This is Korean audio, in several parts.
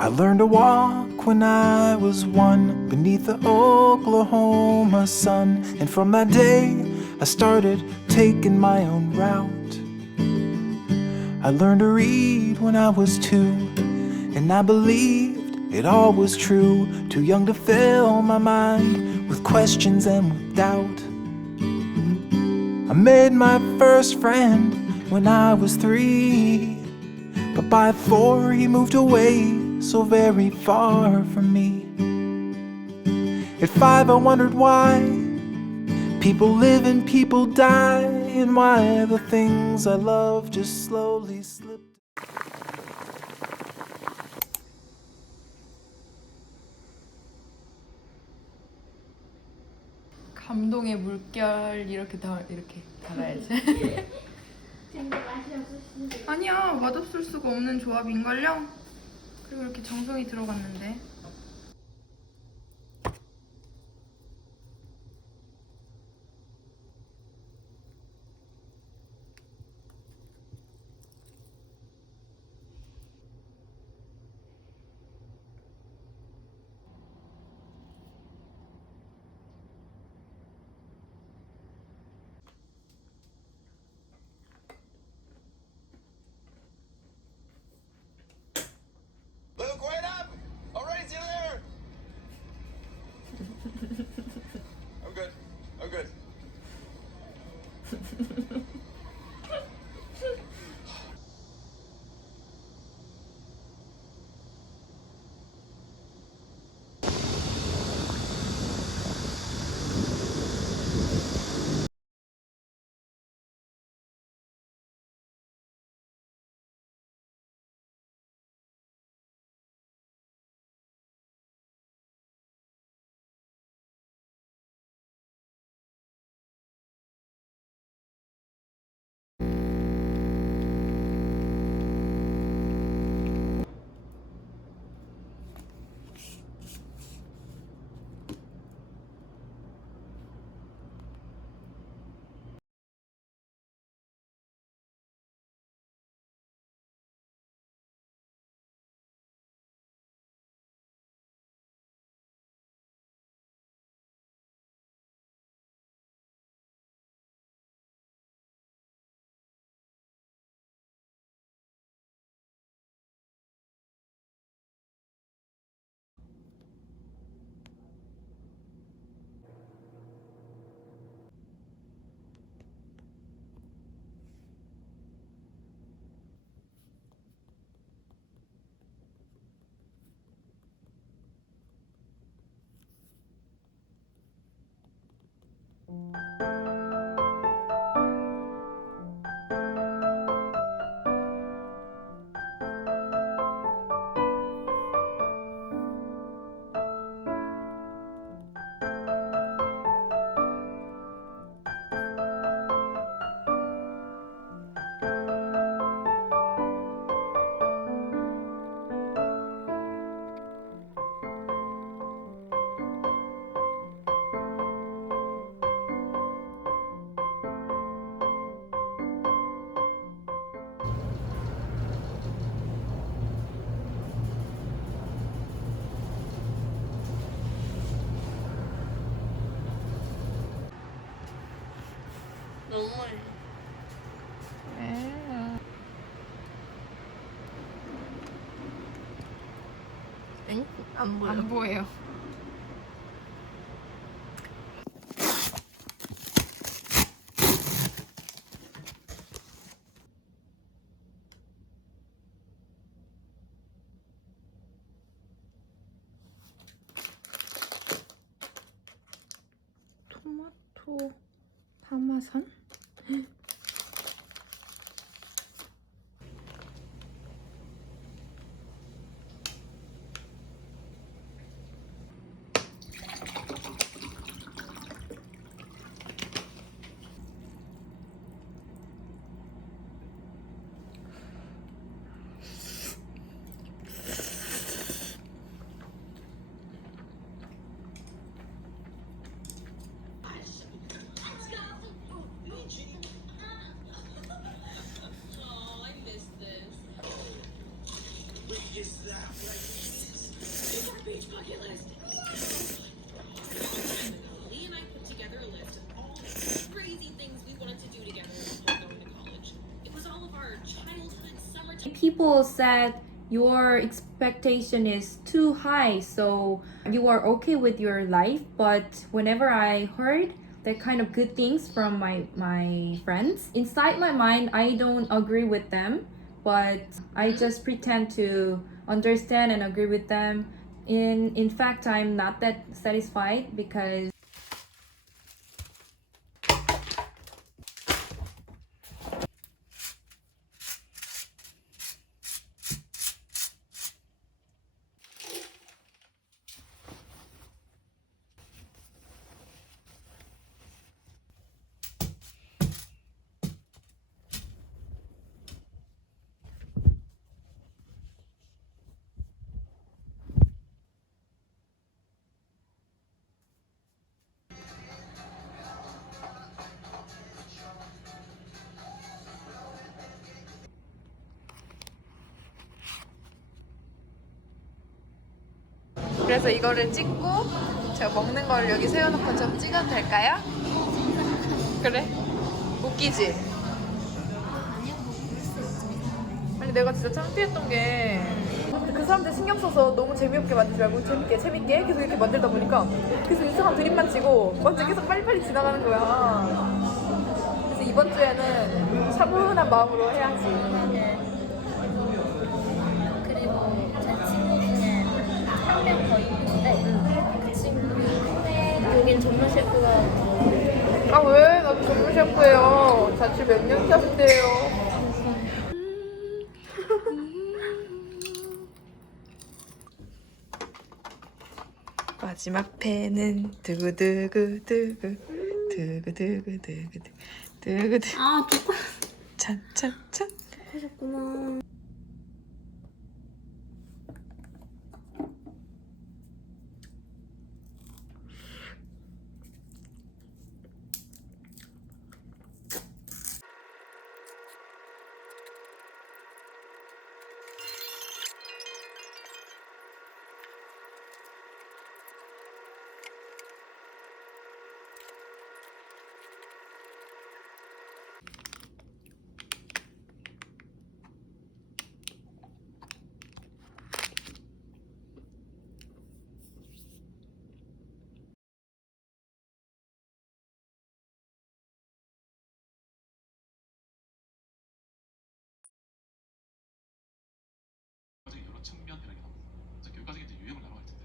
I learned to walk when I was 1 beneath the Oklahoma sun. And from that day I started taking my own route. I learned to read when I was 2, and I believed it all was true. Too young to fill my mind with questions and with doubt. I made my first friend when I was 3, but by 4 he moved away so very far from me. At 5 I wondered why people live and people die, and why the things I love just slowly slipped. 감동의 물결 이렇게 달아야지. 근데 맛이 없으신데. 아니야, 맛없을 수가 없는 조합인걸요? 그리고 이렇게 정성이 들어갔는데. Luke, wait up! Already still there! I'm good. I'm good. 너무해. 엥? 안 보여. 안 보여요. 토마토 파마산? Is that right? beach bucket list. Lee and I put together a list of all the crazy things we wanted to do together before going to college. It was all of our childhood summertime. People said your expectation is too high, so you are okay with your life. But whenever I heard that kind of good things from my friends, inside my mind I don't agree with them, but I just pretend to understand and agree with them. In fact, I'm not that satisfied because 그래서 이거를 찍고 제가 먹는 걸 여기 세워놓고 좀 찍어도 될까요? 그래? 웃기지? 아니 내가 진짜 창피했던 게 그 사람들 신경 써서 너무 재미없게 만들지 말고 재밌게 계속 이렇게 만들다 보니까 계속 이상한 드립만 치고 먼저 계속 빨리빨리 지나가는 거야. 그래서 이번 주에는 차분한 마음으로 해야지. 그리고 제 친구 중에 한 명 더 있는데 그 친구는 여긴 전문 셰프가 아 왜? 나도 전문 셰프예요. 자취 몇 년 차인데요. 마지막 회는 두구두구두구 두구두구두구 두구두 아 똑같 찬찬찬. 하셨구나. 여러 측면이라게 나옵니다. 그래서 결과적인 이제 유형을 나눠갈 텐데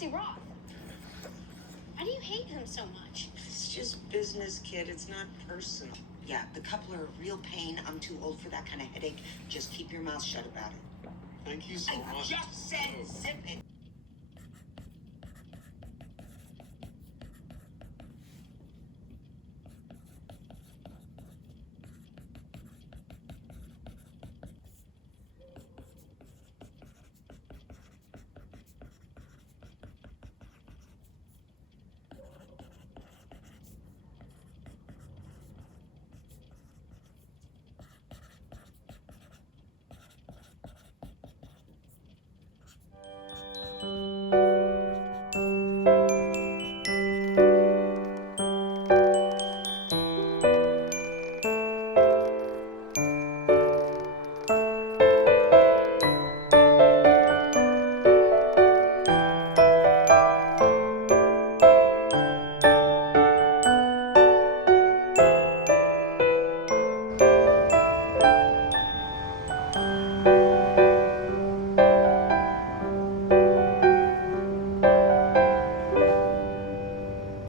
Lindsay Roth. Why do you hate him so much? It's just business, kid. It's not personal. Yeah, the couple are a real pain. I'm too old for that kind of headache. Just keep your mouth shut about it. Thank you so I much. just said zip it.